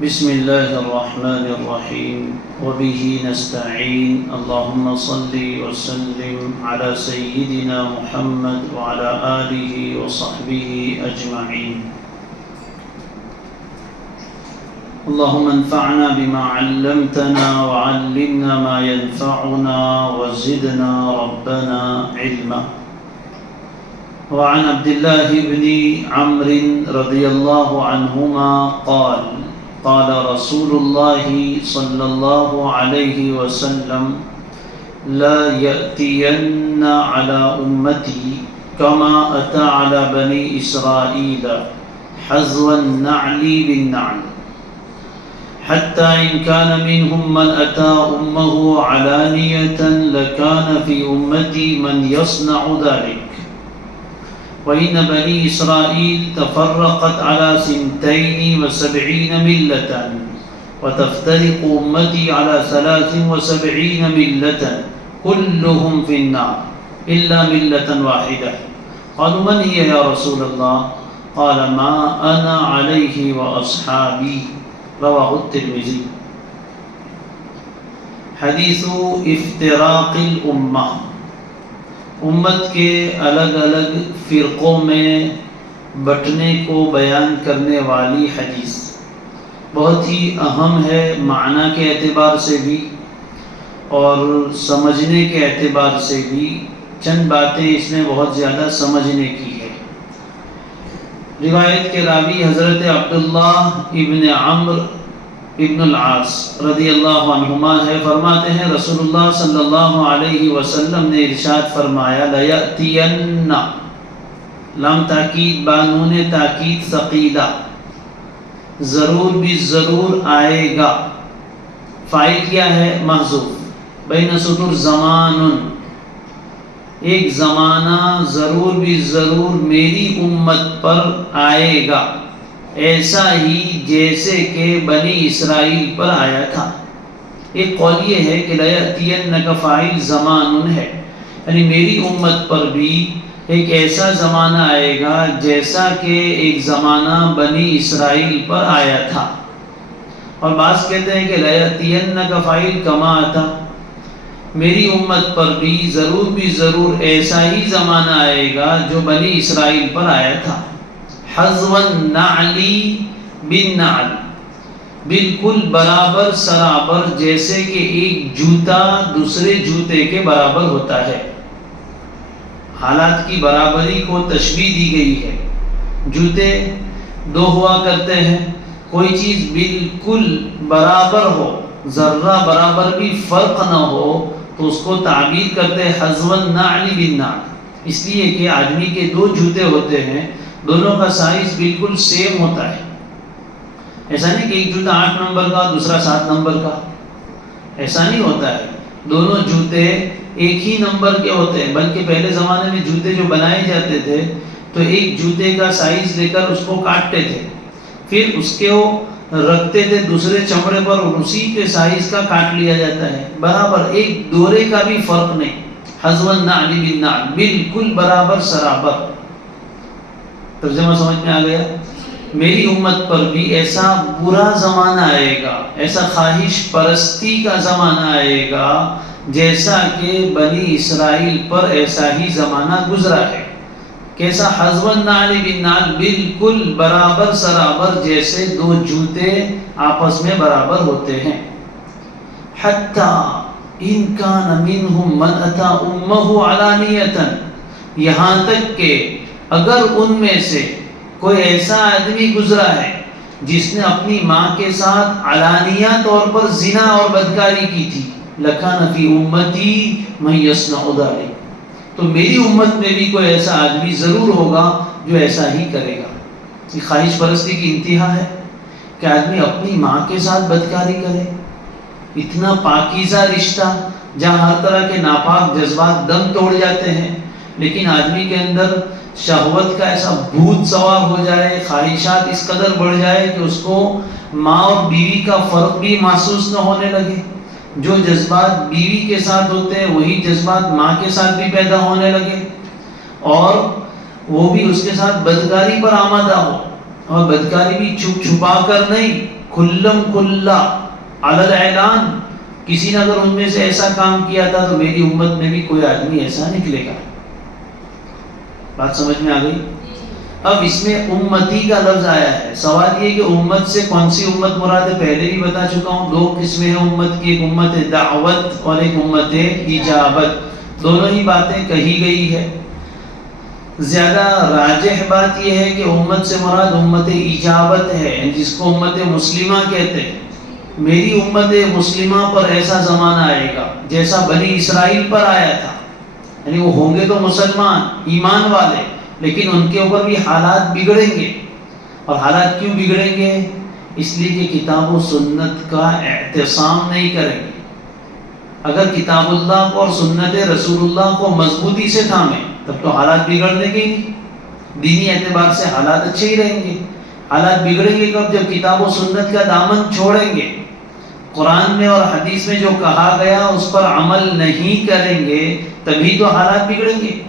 بسم الله الرحمن الرحيم وبه نستعين اللهم صل وسلم على سيدنا محمد وعلى آله وصحبه أجمعين اللهم انفعنا بما علمتنا وعلمنا ما ينفعنا وزدنا ربنا علما. وعن عبد الله بن عمرو رضي الله عنهما قال قال رسول الله صلى الله عليه وسلم لا يأتين على أمتي كما أتى على بني إسرائيل حذو النعل بالنعل حتى إن كان منهم من أتى أمه علانية لكان في أمتي من يصنع ذلك. وإن بني إسرائيل تفرقت على 72 ملة وتفترق أمتي على 73 ملة كلهم في النار إلا ملة واحدة. قالوا من هي يا رسول الله؟ قال ما أنا عليه وأصحابي. رواه الترمذی. حدیث افتراق الامہ، امت کے الگ الگ فرقوں میں بٹنے کو بیان کرنے والی حدیث بہت ہی اہم ہے، معنی کے اعتبار سے بھی اور سمجھنے کے اعتبار سے بھی. چند باتیں اس میں بہت زیادہ سمجھنے کی ہے. روایت کے راوی حضرت عبداللہ ابن عمرو ابن العاص رضی اللہ عنہما ہے. فرماتے ہیں رسول اللہ صلی اللہ علیہ وسلم نے ارشاد فرمایا لَيَأْتِيَنَّ، لام تاکید بانون تاکید ثقیلہ، ضرور بھی ضرور آئے گا. فاعل کیا ہے؟ محذوف. بین سطور زمان، ایک زمانہ ضرور بھی ضرور میری امت پر آئے گا، ایسا ہی جیسے کہ بنی اسرائیل پر آیا تھا. ایک قول یہ ہے کہ لَيَأْتِيَنَّ کا فاعل زمان ہے، یعنی میری امت پر بھی ایک ایسا زمانہ آئے گا جیسا کہ ایک زمانہ بنی اسرائیل پر آیا تھا. اور بعض کہتے ہیں کہ لَيَأْتِيَنَّ کا فاعل کما آتا، میری امت پر بھی ضرور ایسا ہی زمانہ آئے گا جو بنی اسرائیل پر آیا تھا. حذو النعل بالنعل، بالکل برابر سرابر، جیسے کہ ایک جوتا دوسرے جوتے کے برابر ہوتا ہے. حالات کی برابری کو تشبیہ دی گئی ہے. جوتے دو ہوا کرتے ہیں، کوئی چیز بالکل برابر ہو، ذرہ برابر بھی فرق نہ ہو تو اس کو تعبیر کرتے ہیں حذو النعل بالنعل. اس لیے کہ آدمی کے دو جوتے ہوتے ہیں، دونوں کا سائز بالکل سیم ہوتا ہے. ایسا نہیں کہ ایک جوتا 8 نمبر کا دوسرا 7 نمبر کا، ایسا نہیں ہوتا ہے. دونوں جوتے ایک ہی نمبر کے ہوتے ہیں. بلکہ پہلے زمانے میں جوتے جو بنائے جاتے تھے تو ایک جوتے کا سائز لے کر اس کو کاٹتے تھے، پھر اس کے وہ رکھتے تھے دوسرے چمڑے پر اور اسی کے سائز کا کاٹ لیا جاتا ہے. برابر، ایک دورے کا بھی فرق نہیں. حذو النعل بالنعل، بالکل برابر سرابر. ترجمہ سمجھ میں آ گیا؟ میری امت پر بھی ایسا برا زمانہ آئے گا، ایسا خواہش پرستی کا زمانہ آئے گا جیسا کہ بنی اسرائیل پر ایسا ہی زمانہ گزرا ہے. کیسا؟ حذو النعل بالنعل، بالکل برابر سرابر، جیسے دو جوتے آپس میں برابر ہوتے ہیں. حتی ان کان منہم من اتی امہ علانیۃ، یہاں تک کہ اگر ان میں سے کوئی ایسا آدمی گزرا ہے جس نے اپنی ماں کے ساتھ علانیہ طور پر زنا اور بدکاری کی تھی، لَكَانَ فِي أُمَّتِي مَن يَصْنَعُ ذَلِكَ، تو میری امت میں بھی کوئی ایسا آدمی ضرور ہوگا جو ایسا ہی کرے گا. یہ خواہش پرستی کی انتہا ہے کہ آدمی اپنی ماں کے ساتھ بدکاری کرے. اتنا پاکیزہ رشتہ جہاں ہر طرح کے ناپاک جذبات دم توڑ جاتے ہیں، لیکن آدمی کے اندر شہوت کا ایسا بھوت سوار ہو جائے، خواہشات اس قدر بڑھ جائے کہ اس کو ماں اور بیوی کا فرق بھی محسوس نہ ہونے لگے. جو جذبات بیوی کے ساتھ ہوتے ہیں وہی جذبات ماں کے ساتھ بھی پیدا ہونے لگے، اور وہ بھی اس کے ساتھ بدکاری پر آمادہ ہو، اور بدکاری بھی چھپ چھپا کر نہیں، کھلم کھلا علی الاعلان، کسی نے اگر ان میں سے ایسا کام کیا تھا تو میری امت میں بھی کوئی آدمی ایسا نکلے گا۔ بات سمجھ میں آ گئی؟ اب اس میں امتی کا لفظ آیا ہے، سوال یہ کہ امت سے کون سی امت مراد ہے؟ پہلے بھی بتا چکا ہوں، دو قسمیں ہیں امت کی، ایک امت دعوت اور ایک امت اجابت، دونوں ہی باتیں کہی گئی ہے۔ زیادہ راجح بات یہ ہے کہ امت سے مراد امت اجابت ہے، جس کو امت مسلمہ کہتے ہیں۔ میری امت مسلمہ پر ایسا زمانہ آئے گا جیسا بنی اسرائیل پر آیا تھا، یعنی وہ ہوں گے تو مسلمان ایمان والے، لیکن ان کے اوپر بھی حالات بگڑیں گے۔ اور حالات کیوں بگڑیں گے؟ اس لیے کہ کتاب و سنت کا اعتصام نہیں کریں گے۔ اگر کتاب اللہ کو اور سنت رسول اللہ کو مضبوطی سے تھامیں تب تو حالات بگڑنے کے نہیں، دینی اعتبار سے حالات اچھے ہی رہیں گے۔ حالات بگڑیں گے کب؟ جب کتاب و سنت کا دامن چھوڑیں گے، قرآن میں اور حدیث میں جو کہا گیا اس پر عمل نہیں کریں گے، تبھی تو حالات بگڑیں گے۔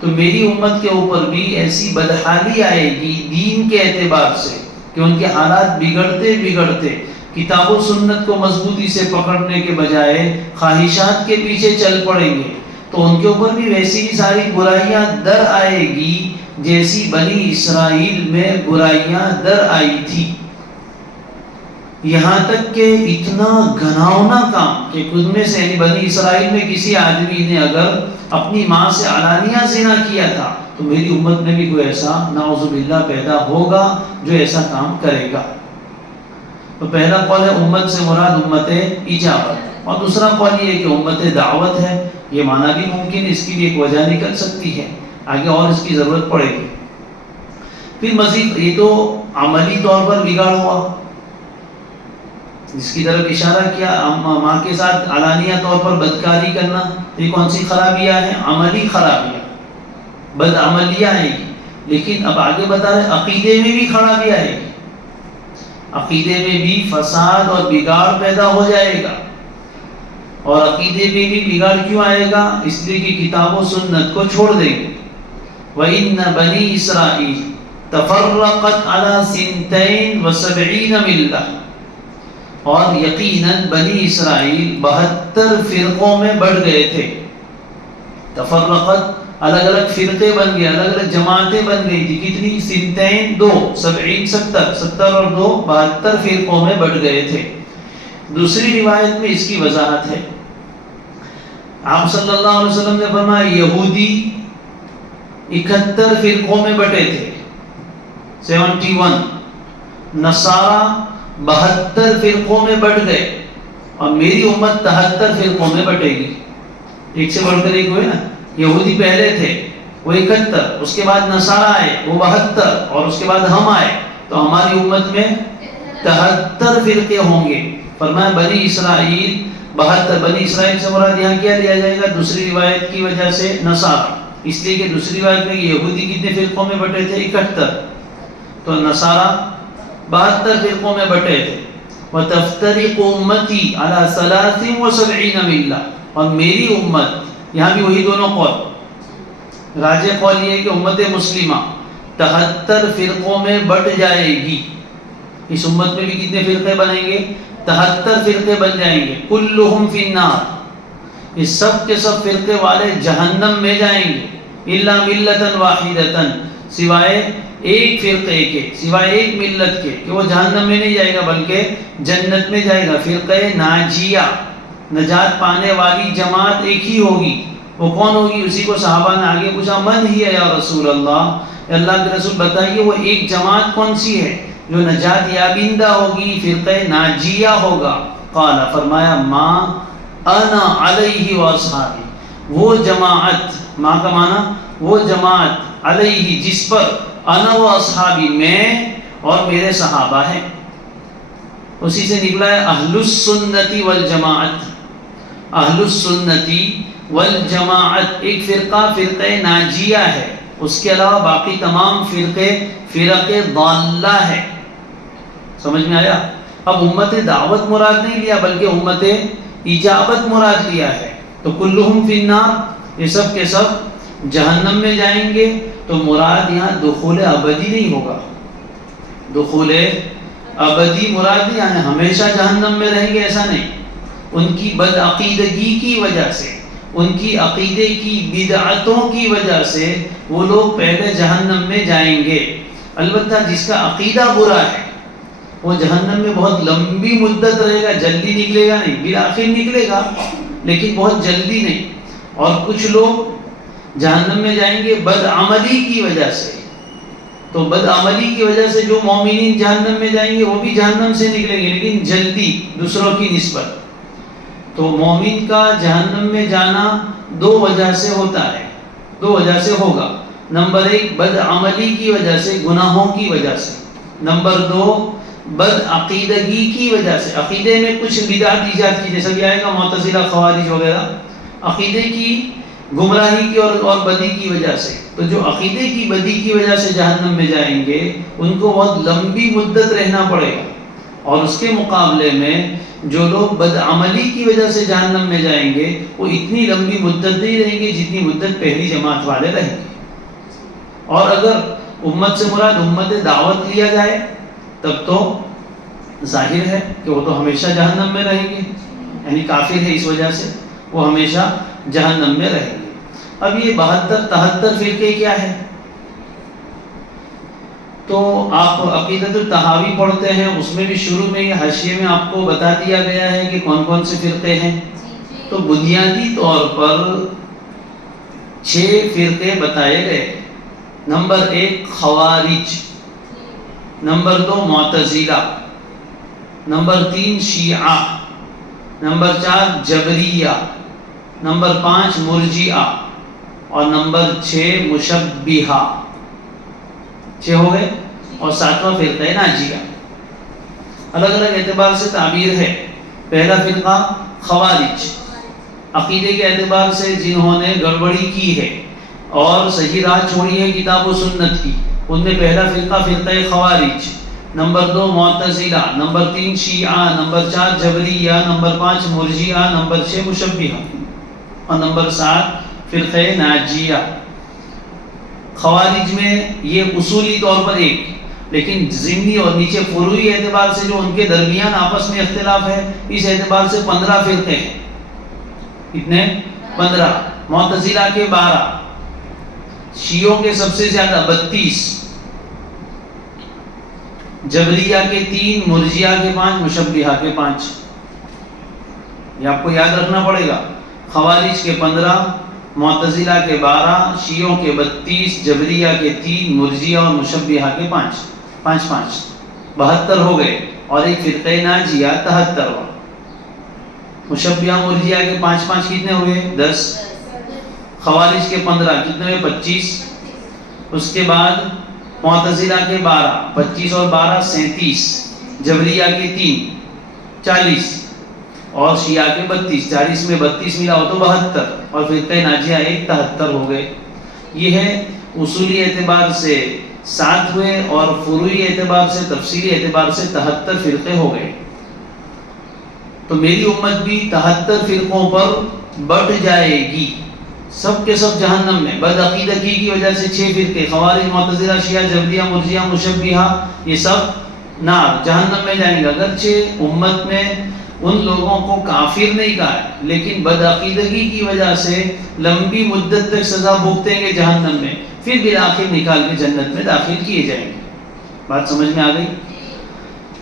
تو میری امت کے اوپر بھی ایسی بدحالی آئے گی دین کے اعتبار سے کہ ان کے حالات بگڑتے بگڑتے کتاب و سنت کو مضبوطی سے پکڑنے کے بجائے خواہشات کے پیچھے چل پڑیں گے، تو ان کے اوپر بھی ویسی ہی ساری برائیاں در آئے گی جیسی بنی اسرائیل میں برائیاں در آئی تھی۔ یہاں تک کہ اتنا گھناؤنا کام کہ خود میں سے یعنی بنی اسرائیل میں کسی آدمی نے اگر اپنی ماں سے علانیہ زنا کیا تھا تو میری امت میں بھی کوئی ایسا نعوذ باللہ پیدا ہوگا جو ایسا کام کرے گا۔ تو پہلا قول ہے امت سے مراد امت اجابت، اور دوسرا قول یہ ہے کہ امت دعوت ہے۔ یہ معنی بھی ممکن ہے، اس کی بھی ایک وجہ نکل سکتی ہے، آگے اور اس کی ضرورت پڑے گی۔ پھر مزید یہ تو عملی طور پر بگاڑ ہوا، جس کی طرف اشارہ کیا، ماں کے ساتھ علانیہ طور پر بدکاری کرنا، یہ کون سی خرابیاں ہیں؟ عملی خرابیاں، بد عملیاں آئے گی۔ لیکن اب آگے بتا رہے عقیدے میں بھی خرابی آئے گی، عقیدے میں بھی فساد اور بگاڑ پیدا ہو جائے گا۔ اور عقیدے میں بھی بگاڑ کیوں آئے گا؟ اس لیے کہ کتاب و سنت کو چھوڑ دیں گے۔ وَإِنَّ بَنِي إِسْرَائِيلَ تَفَرَّقَتْ عَلَى 72 مِلَّةٍ، اور یقیناً بنی اسرائیل 72 فرقوں میں بڑھ گئے تھے۔ تفرقت، الگ الگ فرقے بن گئے، الگ الگ جماعتیں بن گئی تھی۔ کتنی؟ 70 اور 2 72 فرقوں میں بڑھ گئے تھے۔ دوسری روایت میں اس کی وضاحت ہے، آپ صلی اللہ علیہ وسلم نے فرمایا یہودی 71 فرقوں میں بٹے تھے، 71، نصارہ 72 فرقوں میں بٹ گئے، اور میری امت 73 فرقوں میں بٹے گی۔ ایک سے بڑھ کر ایک ہوئے نا، یہودی پہلے تھے وہ 71، اس کے بعد نصارہ آئے وہ 72، اور اس کے بعد ہم آئے، تو ہماری امت میں 73 فرقے ہوں گے۔ فرمایا بنی اسرائیل 72، بنی اسرائیل سے مراد یہاں کیا لیا جائے گا؟ دوسری روایت کی وجہ سے نصارہ، اس لیے کہ دوسری روایت میں یہودی کتنے فرقوں میں بٹے تھے؟ 71، تو نصارہ 72 فرقوں میں بٹے تھے۔ وَتَفْتَرِقُ أُمَّتِي عَلَى 73 مِلَّةٍ، اور میری امت، یہاں بھی وہی دونوں قول، راجح قول یہ ہے کہ امت مسلمہ 73 فرقوں میں بٹ جائے گی۔ اس امت میں بھی کتنے فرقے بنیں گے؟ 73 فرقے بن جائیں گے۔ كُلُّهُمْ فِي النَّارِ، یہ سب کے سب فرقے والے جہنم میں جائیں گے، إِلَّا مِلَّةً وَاحِدَةً، سوائے ایک فرقے کے، سوائے ایک ملت کے، کہ وہ جہنم میں نہیں جائے گا بلکہ جنت میں جائے گا۔ فرقہ ناجیہ، نجات پانے والی جماعت ایک ہی ہوگی، وہ کون ہوگی؟ اسی کو صحابہ نے آگے پوچھا، من ہی یا رسول اللہ، اللہ کے رسول بتائیے وہ ایک جماعت کون سی ہے جو نجات یابندہ ہوگی، فرقہ ناجیہ ہوگا؟ قال، فرمایا، ما انا علیہ واصحابی، وہ جماعت، ماں کا معنی وہ جماعت، علیہ جس پر، انا و اصحابی میں اور میرے صحابہ ہیں۔ اسی سے نکلا ہے اہل السنتی والجماعت، اہل السنتی والجماعت ایک فرقہ فرقہ ناجیہ ہے، اس کے علاوہ باقی تمام فرقے فرق ضالہ ہے۔ سمجھ میں آیا؟ اب امت دعوت مراد نہیں لیا بلکہ امت اجابت مراد لیا ہے۔ تو کلہم فی النار، یہ سب کے سب جہنم میں جائیں گے، تو مراد یہاں دخول ابدی نہیں ہوگا، دخول ابدی مراد یعنی ہمیشہ جہنم میں رہیں گے ایسا نہیں، ان کی بدعقیدگی کی وجہ سے، ان کی عقیدے کی بدعتوں کی وجہ سے وہ لوگ پہلے جہنم میں جائیں گے۔ البتہ جس کا عقیدہ برا ہے وہ جہنم میں بہت لمبی مدت رہے گا، جلدی نکلے گا نہیں، بالآخر نکلے گا لیکن بہت جلدی نہیں۔ اور کچھ لوگ جہنم میں جائیں گے بدعملی کی وجہ سے، تو بدعملی کی وجہ سے جو مومنین جہنم میں جائیں گے وہ بھی جہنم سے نکلیں گے لیکن جلدی دوسروں کی نسبت۔ تو مومن کا جہنم میں جانا دو وجہ سے ہوتا ہے، دو وجہ سے ہوگا۔ نمبر ایک بدعملی کی وجہ سے، گناہوں کی وجہ سے۔ نمبر دو بدعقیدگی کی وجہ سے، عقیدے میں کچھ بدعت ایجاد کی، جیسا کہ آئے گا معتزلہ خوارج وغیرہ، عقیدے کی گمراہی کی اور بدی کی وجہ سے۔ تو جو عقیدے کی بدی کی وجہ سے جہنم میں جائیں گے ان کو بہت لمبی مدت رہنا پڑے گا، اور اس کے مقابلے میں جو لوگ بدعملی کی وجہ سے جہنم میں جائیں گے وہ اتنی لمبی مدت نہیں رہیں گے جتنی مدت پہلی جماعت والے رہیں گے۔ اور اگر امت سے مراد امت دعوت لیا جائے تب تو ظاہر ہے کہ وہ تو ہمیشہ جہنم میں رہیں گے، یعنی کافر ہے اس وجہ سے وہ ہمیشہ جہنم میں رہیں گے۔ اب یہ 72-73 فرقے کیا ہے؟ تو آپ عقیدۃ الطحاوی پڑھتے ہیں، اس میں بھی شروع میں یہ حاشیے میں آپ کو بتا دیا گیا ہے کہ کون کون سے فرقے ہیں۔ تو بنیادی طور پر 6 فرقے بتائے گئے۔ نمبر 1 خوارج، نمبر 2 معتزلہ، نمبر 3 شیعہ، نمبر 4 جبریہ، نمبر 5 مرجئہ، اور نمبر 6 مشبہہ۔ 6 ہو گئے، اور 7واں فرقہ ناجیہ۔ الگ الگ اعتبار سے تعبیر ہے۔ پہلا فرقہ خوارج، عقیدے کے اعتبار سے جنہوں نے گڑبڑی کی ہے اور صحیح راہ چھوڑی ہے کتاب و سنت کی، ان میں پہلا فرقہ فرقہ خوارج، نمبر 2 معتزلہ، نمبر 3 شیعہ، نمبر 4 جبریہ، نمبر 5 مرجئہ، نمبر 6 مشبہہ، اور نمبر 7 فرقہ ناجیہ۔ خوارج میں یہ اصولی طور پر ایک، لیکن ضمنی اور نیچے فروعی اعتبار سے جو ان کے درمیان آپس میں اختلاف ہے، اس اعتبار سے 15 فرقے ہیں۔ کتنے؟ 15۔ معتزلہ کے 12، شیعوں کے سب سے زیادہ 32، جبریہ کے 3، مرجئہ کے 5، مشبہہ کے 5۔ یہ آپ کو یاد رکھنا پڑے گا۔ خوارج کے 15، معتزلہ کے 12، شیعوں کے 32، جبریہ کے 3، مرجئہ اور مشبہہ کے 5، 5 72 ہو گئے۔ اور ایک فرقہ ناجیہ 73۔ مشبہہ مرجئہ کے 5 کتنے ہوئے؟ 10۔ خوارج کے 15 کتنے ہوئے؟ 25۔ اس کے بعد معتزلہ کے 12، 25 اور 12 37، جبریہ کے 3 40، اور شیعہ کے 32، 40 میں 32 ملا ہو تو 72، اور فرقہ ناجیہ 73 ہو گئے۔ یہ ہے اصولی اعتبار سے 7 ہوئے، اور فروعی اعتبار سے، تفصیلی اعتبار سے 73 فرقے ہو گئے۔ تو میری امت بھی 73 فرقوں پر بٹ جائے گی، سب کے سب جہنم میں۔ بدعقیدگی کی وجہ سے 6 فرقے، خوارج، معتزلہ، شیعہ، جبریہ، مرجئہ، مشبہہ، یہ سب نار، جہنم میں جائیں گے۔ اگرچہ امت میں ان لوگوں کو کافر نہیں کہا ہے، لیکن بدعقیدگی کی وجہ سے لمبی مدت تک سزا بھگتیں گے جہنم میں، پھر بالآخر نکال کے جنت میں داخل کیے جائیں گے۔ بات سمجھ میں آ گئی؟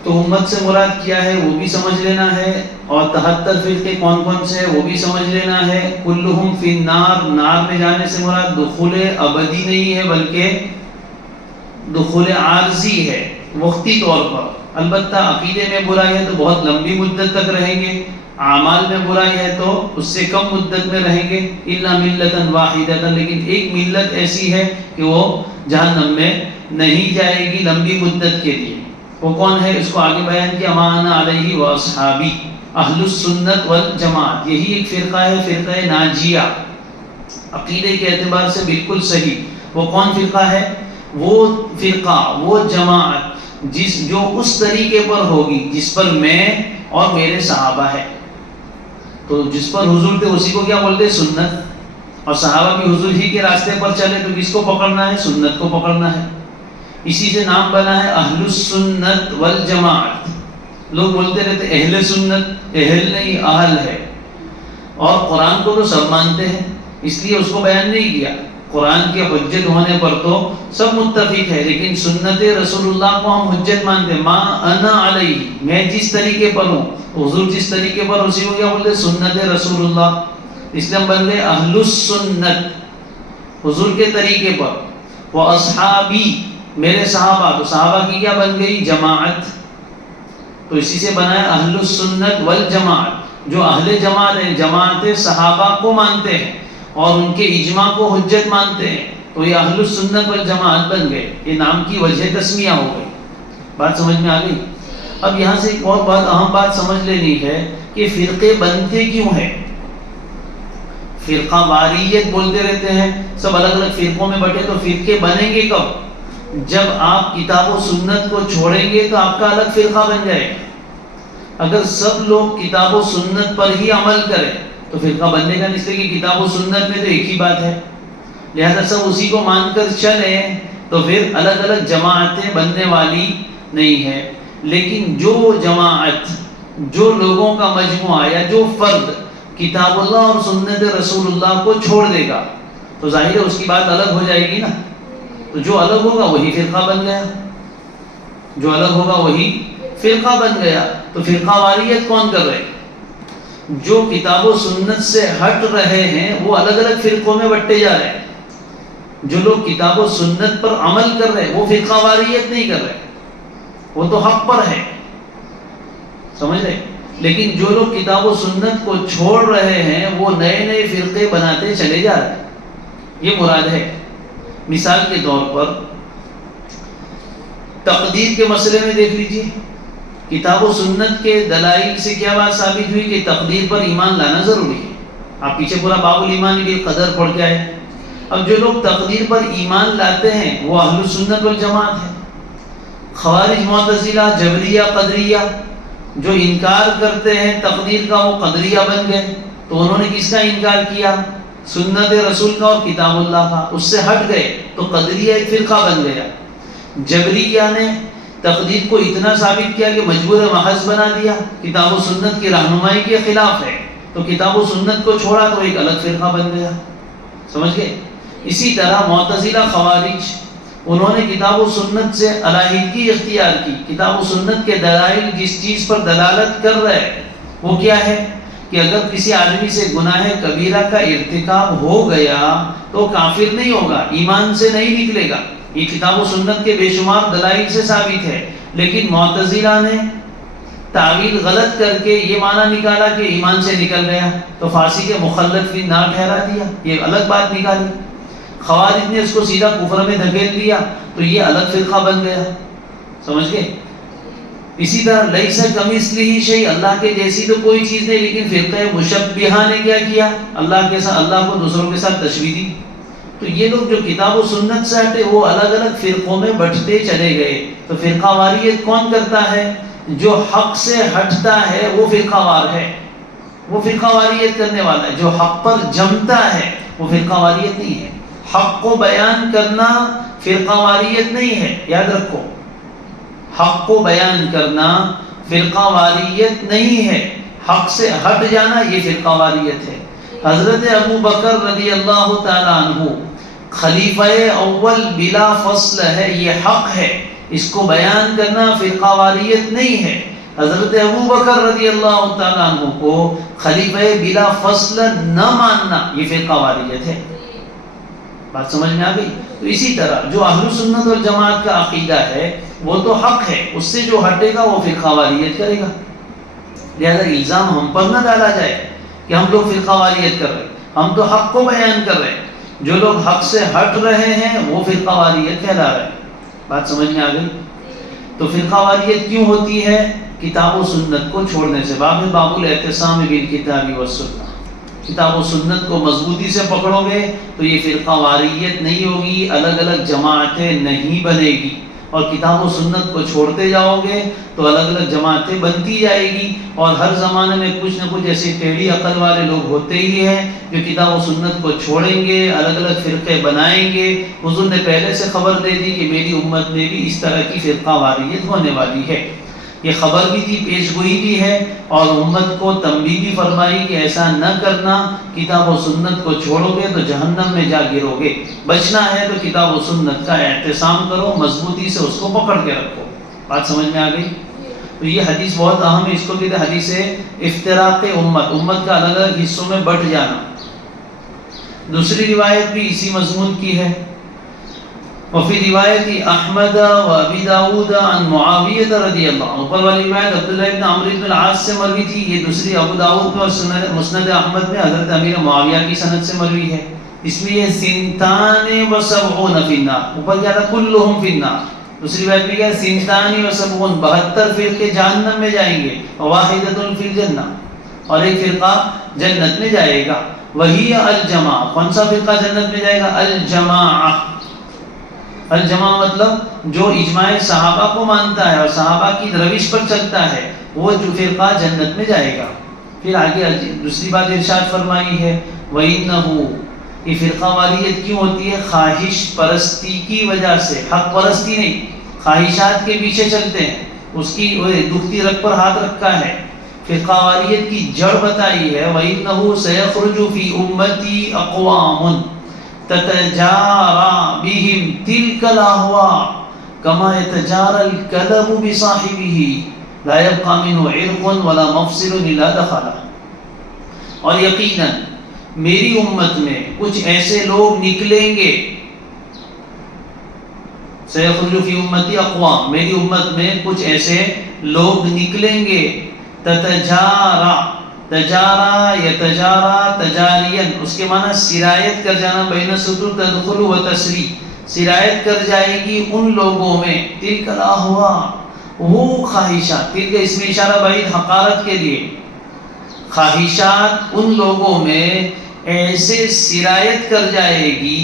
تو امت سے مراد کیا ہے وہ بھی سمجھ لینا ہے، اور 73 فرقے کون کون سے وہ بھی سمجھ لینا ہے۔ کلہم فی النار، نار میں جانے سے مراد دخول ابدی نہیں ہے بلکہ دخول عارضی ہے، وقتی طور پر۔ البتہ عقیدے میں برائی ہے تو بہت لمبی مدت تک رہیں گے، اعمال میں برائی ہے تو اس سے کم مدت میں رہیں گے۔ الا ملتا واحدۃ، لیکن ایک ملت ایسی ہے کہ وہ جہنم میں نہیں جائے گی لمبی مدت کے لیے۔ وہ کون ہے؟ اس کو آگے بیان کیا، ما انا علیہ واصحابی، اہل السنت والجماعت، یہی ایک فرقہ ہے، فرقہ ناجیہ، عقیدے کے اعتبار سے بالکل صحیح۔ وہ کون فرقہ ہے؟ وہ فرقہ، وہ جماعت جو اس طریقے پر ہوگی جس پر میں اور میرے صحابہ ہے۔ تو جس پر حضور تھے اسی کو کیا بولتے؟ سنت۔ اور صحابہ بھی حضور ہی کے راستے پر چلے تو کس کو پکڑنا ہے؟ سنت کو پکڑنا ہے۔ اسی سے نام بنا ہے اہل السنت والجماعت. لوگ بولتے رہتے اہل سنت، اہل نہیں اہل ہے. اور قرآن کو تو سب مانتے ہیں، اس لیے اس کو بیان نہیں کیا. قرآن کے حجت ہونے پر تو سب متفق ہے، لیکن سنت رسول اللہ کو ہم حجت مانتے ہیں. ما انا علیہ، میں جس طریقے پر ہوں، حضور جس طریقے پر، اسی کو کیا بولتے؟ سنت رسول اللہ. اس لیے ہم بن گئے اہل السنت، حضور کے طریقے پر. وہ اصحابی، میرے صحابہ، تو صحابہ کی کیا بن گئی؟ جماعت. تو اسی سے بنا ہے اہل السنت والجماعت. جو اہل جماعت ہیں، جماعت صحابہ کو مانتے ہیں اور ان کے اجماع کو حجت مانتے ہیں، تو یہ اہل السنت والجماعت بن گئے. یہ نام کی وجہ تسمیہ ہو گئی. بات سمجھ میں آ گئی؟ اب یہاں سے ایک اور بات، اہم بات سمجھ لینی ہے کہ فرقے بنتے کیوں ہیں. فرقہ واریت بولتے رہتے ہیں، سب الگ الگ فرقوں میں بٹے. تو فرقے بنیں گے کب؟ جب آپ کتاب و سنت کو چھوڑیں گے تو آپ کا الگ فرقہ بن جائے گا. اگر سب لوگ کتاب و سنت پر ہی عمل کریں تو فرقہ بننے کا نہیں، کہ کتاب و سنت میں تو ایک ہی بات ہے، لہذا سب اسی کو مان کر چلیں، تو پھر الگ الگ جماعتیں بننے والی نہیں ہے. لیکن جو جماعت، جو لوگوں کا مجموعہ یا جو فرد کتاب اللہ اور سنت رسول اللہ کو چھوڑ دے گا تو ظاہر ہے اس کی بات الگ ہو جائے گی نا. تو جو الگ ہوگا وہی فرقہ بن گیا، جو الگ ہوگا وہی فرقہ بن گیا. تو فرقہ واریت کون کر رہے؟ جو کتاب و سنت سے ہٹ رہے ہیں وہ الگ الگ فرقوں میں بٹے جا رہے ہیں. جو لوگ کتاب و سنت پر عمل کر رہے ہیں وہ فرقہ واریت نہیں کر رہے، وہ تو حق پر ہے. سمجھ رہے؟ لیکن جو لوگ کتاب و سنت کو چھوڑ رہے ہیں وہ نئے نئے فرقے بناتے چلے جا رہے ہیں. یہ مراد ہے. مثال کے طور پر تقدیر کے مسئلے میں دیکھ لیجئے، کتاب و سنت کے دلائل سے کیا بات ثابت ہوئی کہ تقدیر پر ایمان لانا ضروری ہے. آپ پیچھے پورا باب الایمان بالقدر پڑھ کے آئے. اب جو لوگ تقدیر پر ایمان لاتے ہیں وہ اہل السنت والجماعت ہے. خوارج، معتزلہ، جبریہ، قدریہ جو انکار کرتے ہیں تقدیر کا وہ قدریہ بن گئے. تو انہوں نے کس کا انکار کیا؟ سنت رسول کا اور کتاب اللہ کا. اس سے ہٹ گئے تو قدریہ ایک فرقہ بن گیا. جبریہ نے تقدیر کو اتنا ثابت کیا کہ مجبور محض بنا دیا، کتاب و سنت کی رہنمائی کے خلاف ہے، تو کتاب و سنت کو چھوڑا تو ایک الگ فرقہ بن گیا. سمجھ گئے؟ اسی طرح معتزلہ، خوارج، انہوں نے کتاب و سنت سے علیحدگی اختیار کی. کتاب و سنت کے دلائل جس چیز پر دلالت کر رہے ہیں وہ کیا ہے کہ اگر کسی آدمی سے گناہ کبیرہ کا ارتکاب ہو گیا تو کافر نہیں ہوگا، ایمان سے نہیں نکلے گا. یہ کتاب و سنت کے بے شمار دلائل سے ثابت ہے. لیکن معتزلہ نے تعویل غلط کر کے یہ معنی نکالا کہ ایمان سے نکل گیا تو پھانسی کے مخلد فی النار ٹھہرا دیا، یہ الگ بات نکالی. خوارج نے اس کو سیدھا کفر میں دھکیل دیا تو یہ الگ فرقہ بن گیا. سمجھ گئے؟ اسی طرح لیس کمثلہ شیء، اللہ کے جیسی تو کوئی چیز نہیں، لیکن فرقہ مشبہہ نے کیا کیا؟ اللہ کے ساتھ، اللہ کو دوسروں کے ساتھ تشبیہ دی. تو یہ لوگ جو کتاب و سنت سے ہٹے وہ الگ الگ فرقوں میں بٹتے چلے گئے. تو فرقہ واریت کون کرتا ہے؟ جو حق سے ہٹتا ہے وہ فرقہ وار ہے، وہ فرقہ واریت کرنے والا ہے. جو حق پر جمتا ہے وہ فرقہ واریت نہیں ہے. حق کو بیان کرنا فرقہ واریت نہیں ہے، یاد رکھو. حق کو بیان کرنا فرقہ واریت نہیں ہے، حق سے ہٹ جانا یہ فرقہ واریت ہے. حضرت ابو بکر رضی اللہ تعالیٰ عنہ خلیفہ اول بلا فصل ہے، یہ حق ہے، اس کو بیان کرنا فرقہ واریت نہیں ہے. حضرت ابو بکر رضی اللہ تعالیٰ عنہ کو خلیفہ بلا فصل نہ ماننا یہ فرقہ واریت ہے. بات سمجھ میں آ گئی؟ تو اسی طرح جو اہل سنت والجماعت کا عقیدہ ہے وہ تو حق ہے، اس سے جو ہٹے گا وہ فرقہ واریت کرے گا. لہذا الزام ہم پر نہ ڈالا جائے کہ ہم لوگ فرقہ واریت کر رہے ہیں، ہم تو حق کو بیان کر رہے ہیں. جو لوگ حق سے ہٹ رہے ہیں وہ فرقہ واریت کہلا رہے ہیں. بات سمجھ میں آ گئی؟ تو فرقہ واریت کیوں ہوتی ہے؟ کتاب و سنت کو چھوڑنے سے. باب الاعتصام بالکتاب والسنہ، کتاب و سنت کو مضبوطی سے پکڑو گے تو یہ فرقہ واریت نہیں ہوگی، الگ الگ جماعتیں نہیں بنے گی. اور کتاب و سنت کو چھوڑتے جاؤ گے تو الگ الگ جماعتیں بنتی جائے گی، اور ہر زمانے میں کچھ نہ کچھ ایسے ٹیڑھی عقل والے لوگ ہوتے ہی ہیں جو کتاب و سنت کو چھوڑیں گے، الگ الگ فرقے بنائیں گے۔ حضور نے پہلے سے خبر دے دی کہ میری امت میں بھی اس طرح کی فرقہ واریت ہونے والی ہے، یہ خبر بھی تھی، پیش گوئی بھی ہے، اور امت کو تنبیہ بھی فرمائی کہ ایسا نہ کرنا، کتاب و سنت کو چھوڑو گے تو جہنم میں جا گرو گے، بچنا ہے تو کتاب و سنت کا اعتصام کرو، مضبوطی سے اس کو پکڑ کے رکھو۔ بات سمجھ میں آ گئی؟ تو یہ حدیث بہت اہم ہے، اس کو کہتے ہیں حدیث افتراق امت، امت کا الگ الگ حصوں میں بٹ جانا۔ دوسری روایت بھی اسی مضمون کی ہے، وفی روایت احمد و ابی داود عن معاویہ رضی اللہ عنہ، اوپر والی روایت عبداللہ ابن عمرو بن العاص سے مروی تھی، یہ دوسری ابو داود میں اور مسند احمد میں حضرت امیر معاویہ کی سند سے مروی ہے۔ اس میں یہ سنتان و سبعون فی النار، اوپر کیا تھا کلہم فی النار، دوسری روایت میں کیا سنتان و سبعون، 72 فرقے جہنم میں جائیں گے، واحدۃ فی الجنہ، اور ایک فرقہ جنت میں جائے گا، وہی الجماعہ، کون سا فرقہ جنت میں جائے گا؟ الجماعہ، الجماعہ مطلب جو اجماع صحابہ کو مانتا ہے اور صحابہ کی روش پر چلتا ہے، وہ جو فرقہ جنت میں جائے گا۔ پھر آگے دوسری بات ارشاد فرمائی ہے وَإِنَّهُ، یہ فرقہ واریت کیوں ہوتی ہے؟ خواہش پرستی کی وجہ سے، حق پرستی نہیں، خواہشات کے پیچھے چلتے ہیں، اس کی دکھتی رگ پر ہاتھ رکھا ہے۔ فرقہ واریت کی جڑ بتائی ہے وَإِنَّهُ سَيَخْرُجُ فِي أُمَّتِي أَقْوَامٌ تتجارى بهم تلك الاهواء كما يتجارى الكلب بصاحبه لا يبقى منه عرق ولا مفصل الا دخله، اور یقیناً میری امت میں کچھ ایسے لوگ نکلیں گے، سيخرج في امتي اقوام، میری امت میں کچھ ایسے لوگ نکلیں گے، تتجارى، تجارا یتجارا تجارین، اس کے معنی سرایت کر جانا، بین السطور تدخل و تسری، سرایت کر جائے گی ان لوگوں میں، تلک الاہواء، وہ خواہشات، تلک اس میں اشارہ بعید حقارت کے لیے، خواہشات ان لوگوں میں ایسے سرایت کر جائے گی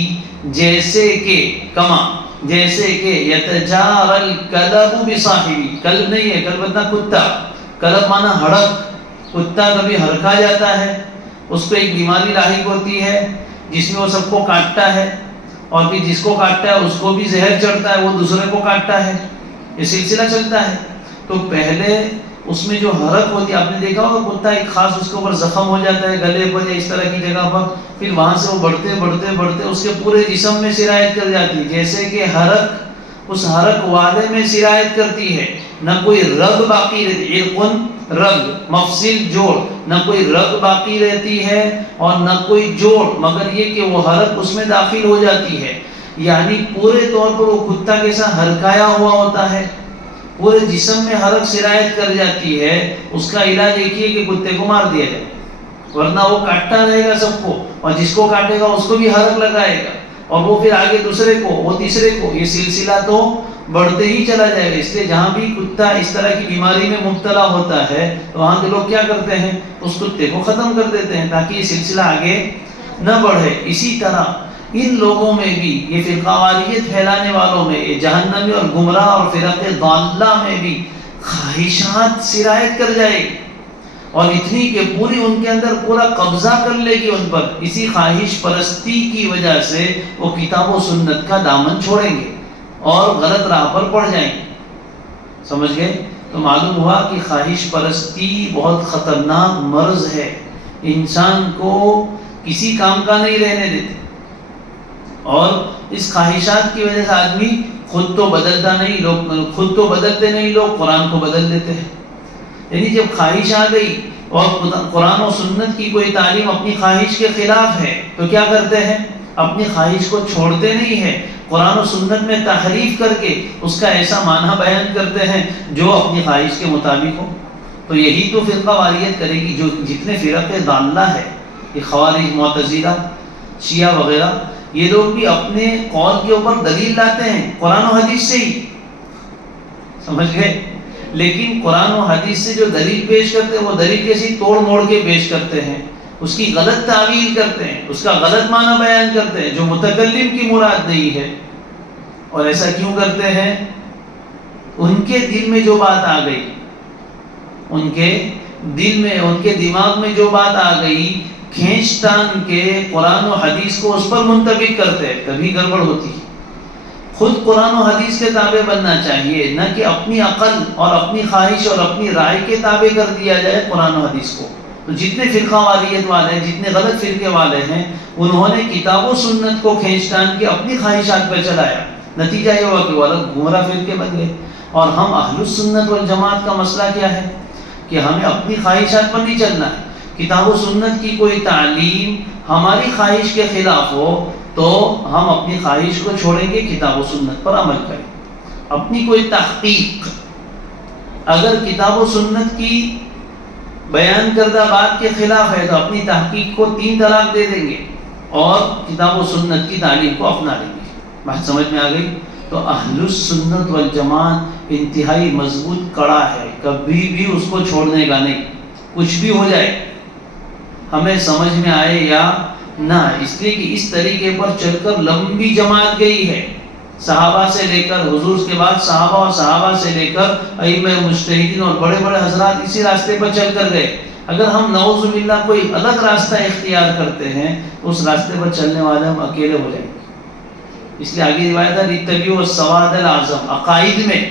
جیسے کہ کما، جیسے کہ یتجار الکلب بصاحبی، کلب نہیں ہے، کلب مطلب کتا، کلب معنی ہڑک، کتا کبھی ہرکا جاتا ہے، اس کو ایک بیماری لاحق ہوتی ہے جس میں وہ سب کو کاٹتا ہے، اور پھر جس کو کاٹتا ہے اس کو بھی زہر چڑھتا ہے، وہ دوسرے کو کاٹتا ہے، یہ سلسلہ چلتا ہے۔ تو پہلے اس میں جو حرک ہوتی ہے، آپ نے دیکھا ہوگا کتا ایک خاص اس کے اوپر زخم ہو جاتا ہے گلے پر یا اس طرح کی جگہ پر، پھر وہاں سے وہ بڑھتے بڑھتے بڑھتے اس کے پورے جسم میں سرایت کر جاتی ہے، جیسے کہ حرک اس حرک والے میں سرایت کرتی ہے، نہ کوئی رگ باقی رہتی، عرقن رگ، مفصل جوڑ، نہ کوئی رگ باقی رہتی ہے اور نہ کوئی جوڑ، مگر یہ کہ وہ حرک اس میں داخل ہو جاتی ہے، یعنی پورے طور پر وہ کتا کیسا ہرکایا ہوا ہوتا ہے، پورے جسم میں حرک سرایت کر جاتی ہے۔ اس کا علاج ایک ہی ہے کہ کتے کو مار دیا جائے، ورنہ وہ کاٹتا رہے گا سب کو، اور جس کو کاٹے گا اس کو بھی حرک لگائے گا، اور وہ پھر آگے دوسرے کو، وہ تیسرے کو، یہ سلسلہ تو بڑھتے ہی چلا جائے گا۔ اس لیے جہاں بھی کتا اس طرح کی بیماری میں مبتلا ہوتا ہے تو وہاں کے لوگ کیا کرتے ہیں؟ اس کتے کو ختم کر دیتے ہیں تاکہ یہ سلسلہ آگے نہ بڑھے۔ اسی طرح ان لوگوں میں بھی، یہ فرقہ واریت پھیلانے والوں میں، یہ جہنمی اور گمراہ اور فرق ضالہ میں بھی خواہشات سرایت کر جائے گی، اور اتنی کہ پوری ان کے اندر پورا قبضہ کر لے گی ان پر۔ اسی خواہش پرستی کی وجہ سے وہ کتاب و سنت کا دامن چھوڑیں گے اور غلط راہ پر پڑ جائیں گے۔ سمجھ گئے؟ تو معلوم ہوا کہ خواہش پرستی بہت خطرناک مرض ہے، انسان کو کسی کام کا نہیں رہنے دیتے، اور اس خواہشات کی وجہ سے آدمی خود تو بدلتا نہیں، لوگ خود تو بدلتے نہیں، لوگ قرآن کو بدل دیتے ہیں۔ یعنی جب خواہش آ گئی اور قرآن و سنت کی کوئی تعلیم اپنی خواہش کے خلاف ہے تو کیا کرتے ہیں؟ اپنی خواہش کو چھوڑتے نہیں ہیں، قرآن و سنت میں تحریف کر کے اس کا ایسا معنی بیان کرتے ہیں جو اپنی خواہش کے مطابق ہو۔ تو یہی تو فرقہ واریت کرے گی۔ جو جتنے فرقے ضالہ ہے، یہ خوارج، معتزلہ، شیعہ وغیرہ، یہ لوگ بھی اپنے قول کے اوپر دلیل لاتے ہیں قرآن و حدیث سے ہی، سمجھ گئے؟ لیکن قرآن و حدیث سے جو دلیل پیش کرتے ہیں وہ دلیل کیسی توڑ موڑ کے پیش کرتے ہیں، اس کی غلط تعویل کرتے ہیں، اس کا غلط معنی بیان کرتے ہیں جو متکلم کی مراد نہیں ہے۔ اور ایسا کیوں کرتے ہیں؟ ان کے دل میں جو بات آ گئی، ان کے دل میں، ان کے دماغ میں جو بات آ گئی، کھینچ تان کے قرآن و حدیث کو اس پر منطبق کرتے، تبھی گڑبڑ ہوتی۔ خود قرآن و حدیث کے تابع بننا چاہیے، نہ کہ اپنی عقل اور اپنی خواہش اور اپنی رائے کے تابع کر دیا جائے قرآن و حدیث کو۔ تو جتنے فرقہ والیت والے ہیں، جتنے غلط فرقے والے ہیں، انہوں نے کتاب و سنت کو کھینچ تان کے اپنی خواہشات پہ چلایا، نتیجہ یہ ہوا کہ وہ الگ گمراہ فرقے بن گئے۔ اور ہم اہل السنت والجماعت کا مسئلہ کیا ہے کہ ہمیں اپنی خواہشات پر نہیں چلنا ہے۔ کتاب و سنت کی کوئی تعلیم ہماری خواہش کے خلاف ہو تو ہم اپنی خواہش کو چھوڑیں گے، کتاب و سنت پر عمل کریں۔ اپنی کوئی تحقیق اگر کتاب و سنت کی بیان کردہ بات کے خلاف ہے تو اپنی تحقیق کو 3 طلاق دے دیں گے اور کتاب و سنت کی تعلیم کو اپنا لیں گے۔ بات سمجھ میں آ گئی؟ تو اہل السنت والجماعت انتہائی مضبوط کڑا ہے، کبھی بھی اس کو چھوڑنے کا نہیں، کچھ بھی ہو جائے، ہمیں سمجھ میں آئے یا نہ، اس لیے کہ اس طریقے پر چل کر لمبی جماعت گئی ہے، صحابہ سے لے کر حضور کے بعد صحابہ اور صحابہ سے لے کر ائمہ مجتہدین اور بڑے بڑے حضرات اسی راستے پر چل کر گئے۔ اگر ہم نعوذ باللہ کوئی الگ راستہ اختیار کرتے ہیں تو اس راستے پر چلنے والے ہم اکیلے ہو جائیں گے۔ اس لیے آگے روایت ہے اتبعوا السواد الاعظم، عقائد میں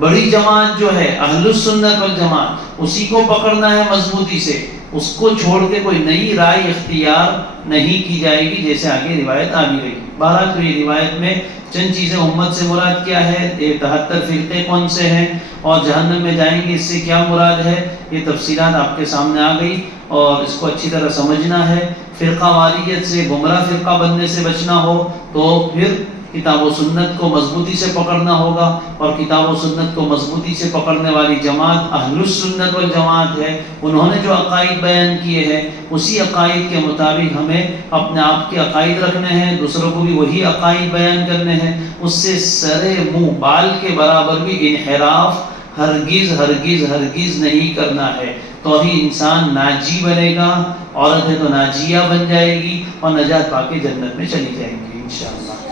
بڑی جماعت جو ہے اہل السنت والجماعت، اسی کو پکڑنا ہے مضبوطی سے، اس کو چھوڑ کے کوئی نئی رائے اختیار نہیں کی جائے گی، جیسے آگے روایت آ بھی رہی۔ بہرحال تو یہ روایت میں چند چیزیں امت سے مراد کیا ہے، 73 فرقے کون سے ہیں اور جہنم میں جائیں گے اس سے کیا مراد ہے، یہ تفصیلات آپ کے سامنے آ گئی اور اس کو اچھی طرح سمجھنا ہے۔ فرقہ واریت سے، گمراہ فرقہ بننے سے بچنا ہو تو پھر کتاب و سنت کو مضبوطی سے پکڑنا ہوگا، اور کتاب و سنت کو مضبوطی سے پکڑنے والی جماعت اہل السنت والجماعت ہے۔ انہوں نے جو عقائد بیان کیے ہیں اسی عقائد کے مطابق ہمیں اپنے آپ کے عقائد رکھنے ہیں، دوسروں کو بھی وہی عقائد بیان کرنے ہیں، اس سے سرے منہ بال کے برابر بھی انحراف ہرگز ہرگز ہرگز نہیں کرنا ہے، تو ہی انسان ناجی بنے گا، عورت ہے تو ناجیہ بن جائے گی اور نجات پا کے جنت میں چلی جائیں گی انشاءاللہ۔